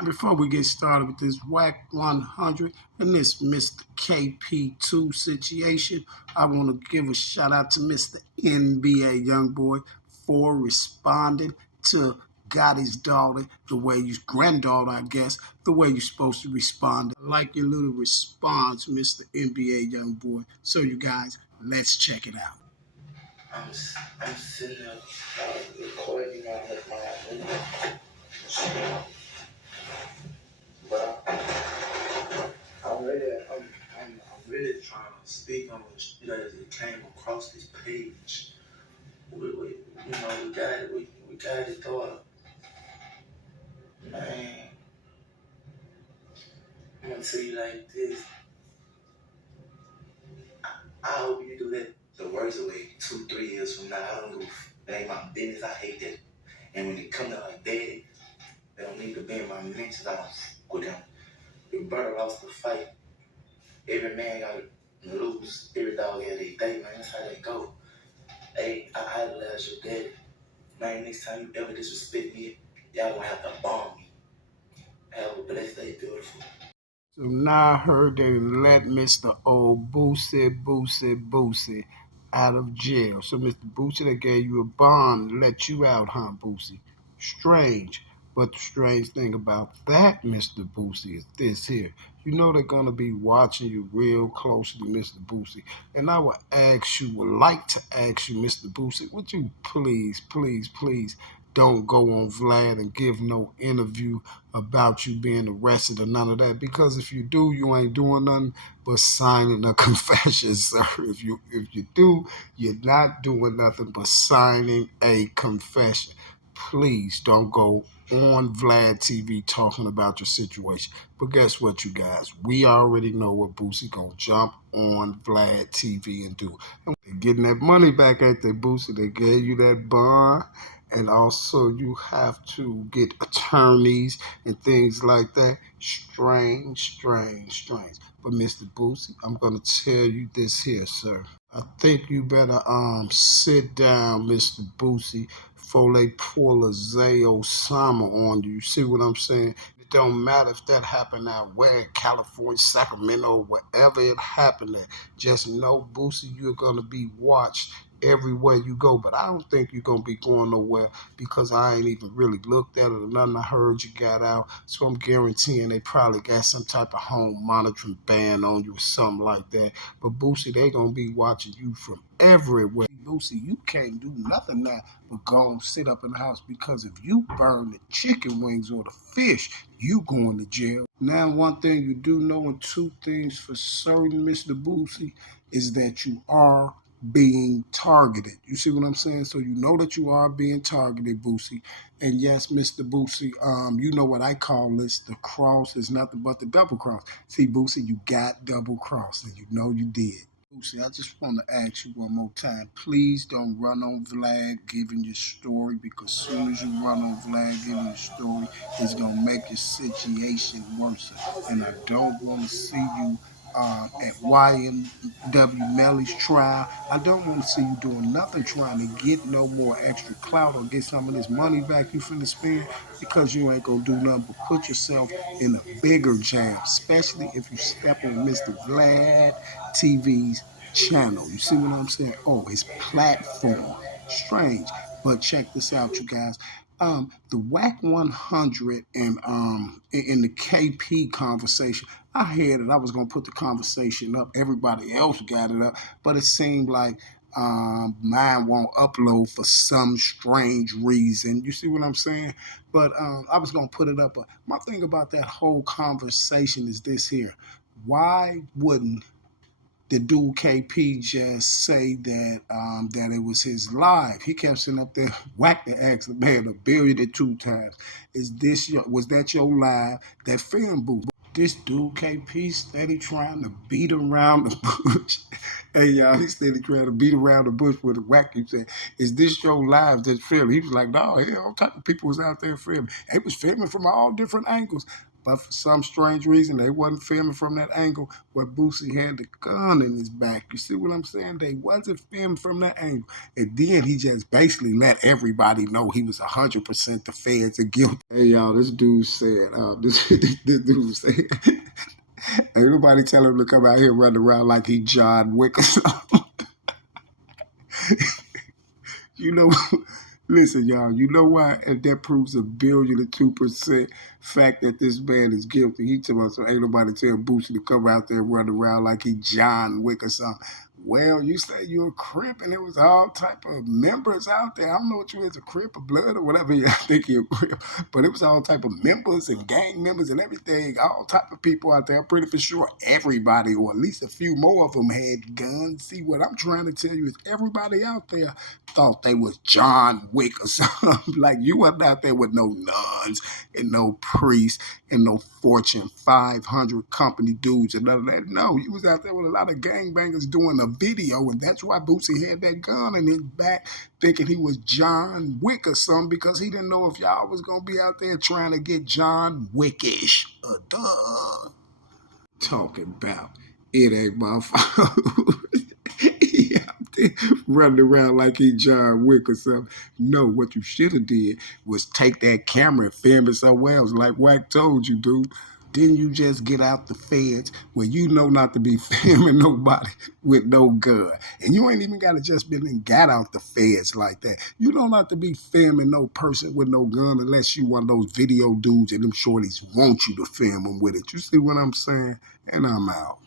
And before we get started with this WAC 100 and this Mr. KP2 situation, I want to give a shout out to Mr. NBA Youngboy for responding to Gotti's daughter, the way you granddaughter, I guess, the way you're supposed to respond. I like your little response, Mr. NBA Youngboy. So you guys, let's check it out. I'm sitting there recording on my movie, but I'm really trying to speak on the shit that came across this page. We got his daughter. Man, I'm gonna tell you like this. I hope you do that the worst way 2-3 years from now. I don't know. That ain't my business. I hate that. And when it come to like daddy, they don't need to be in my mentions. I don't fuck with them. Your brother lost the fight. Every man gotta lose. Every dog got their day, man. That's how they go. Hey, I idolize your daddy. Man, next time you ever disrespect me, y'all gonna have to bomb me. Have a blessed day, beautiful. So now I heard they let Mr. Old Boosie out of jail. So Mr. Boosie, they gave you a bond and let you out, huh, Boosie? Strange. But the strange thing about that, Mr. Boosie, is this here. You know they're gonna be watching you real closely, Mr. Boosie. And I would like to ask you, Mr. Boosie, would you please don't go on Vlad and give no interview about you being arrested or none of that. Because if you do, you ain't doing nothing but signing a confession, sir. If you do, you're not doing nothing but signing a confession. Please don't go on Vlad TV talking about your situation. But guess what, you guys? We already know what Boosie gonna jump on Vlad TV and do. And they're getting that money back at their Boosie. They gave you that bond. And also you have to get attorneys and things like that. Strange. But Mr. Boosie, I'm gonna tell you this here, sir. I think you better sit down, Mr. Boosie, before they pull a Zay Osama on you. You see what I'm saying? It don't matter if that happened out where, California, Sacramento, wherever it happened at. Just know, Boosie, you're gonna be watched everywhere you go. But I don't think you're gonna be going nowhere because I ain't even really looked at it or nothing. I heard you got out, so I'm guaranteeing they probably got some type of home monitoring ban on you or something like that. But Boosie, they gonna be watching you from everywhere. Boosie, you can't do nothing now but go and sit up in the house, because if you burn the chicken wings or the fish, you going to jail. Now, one thing you do know, and two things for certain, Mr. Boosie, is that you are being targeted. You see what I'm saying? So you know that you are being targeted, Boosie. And yes, Mr. Boosie, you know what I call this, the cross is nothing but the double cross. See, Boosie, you got double cross, and you know you did. Boosie, I just want to ask you one more time. Please don't run on Vlad giving your story, because as soon as you run on Vlad giving your story, it's going to make your situation worse. And I don't want to see you at YNW Melly's trial. I don't want to see you doing nothing trying to get no more extra clout or get some of this money back you finna spend, because you ain't gonna do nothing but put yourself in a bigger jam, especially if you step on Mr. Vlad TV's channel. You see what I'm saying? Oh, his platform. Strange. But check this out, you guys. The WAC 100 and in the KP conversation, I had it. I was gonna put the conversation up. Everybody else got it up, but it seemed like mine won't upload for some strange reason. You see what I'm saying? But I was gonna put it up. But my thing about that whole conversation is this here: why wouldn't the dude KP just say that it was his live? He kept sitting up there, whacked the axe, the man, buried it 2 times. Was that your live? That film booth? This dude KP steady trying to beat around the bush. Hey y'all, he steady trying to beat around the bush with a whack. He said, "Is this your live that's filming?" He was like, "No, hell, all type of people was out there filming. They was filming from all different angles." But for some strange reason, they wasn't filming from that angle where Boosie had the gun in his back. You see what I'm saying? They wasn't filming from that angle. And then he just basically let everybody know he was 100% the feds are guilty. Hey, y'all, this dude said, this dude said, ain't nobody tell him to come out here running around like he John Wick or something. You know, listen, y'all, you know why? And that proves 1,000,002% fact that this man is guilty. He told us, so ain't nobody tell Boosie to come out there and run around like he John Wick or something. Well, you say you're a Crip, and there was all type of members out there. I don't know what you is, a Crip or Blood or whatever you think you're a Crip, but it was all type of members and gang members and everything, all type of people out there. I'm pretty for sure everybody, or at least a few more of them, had guns. See, what I'm trying to tell you is everybody out there thought they was John Wick or something. Like, you wasn't out there with no nuns and no priests and no Fortune 500 company dudes and none of that. No, you was out there with a lot of gangbangers doing a video, and that's why Boosie had that gun in his back, thinking he was John Wick or something, because he didn't know if y'all was gonna be out there trying to get John Wickish. Duh. Talking about it ain't my fault. Running around like he John Wick or something. No, what you should have did was take that camera and film it somewhere else, like Wack told you, dude. Didn't you just get out the feds where you know not to be filming nobody with no gun? And you ain't even got to just been and got out the feds like that. You don't have to be filming no person with no gun unless you one of those video dudes and them shorties want you to film them with it. You see what I'm saying? And I'm out.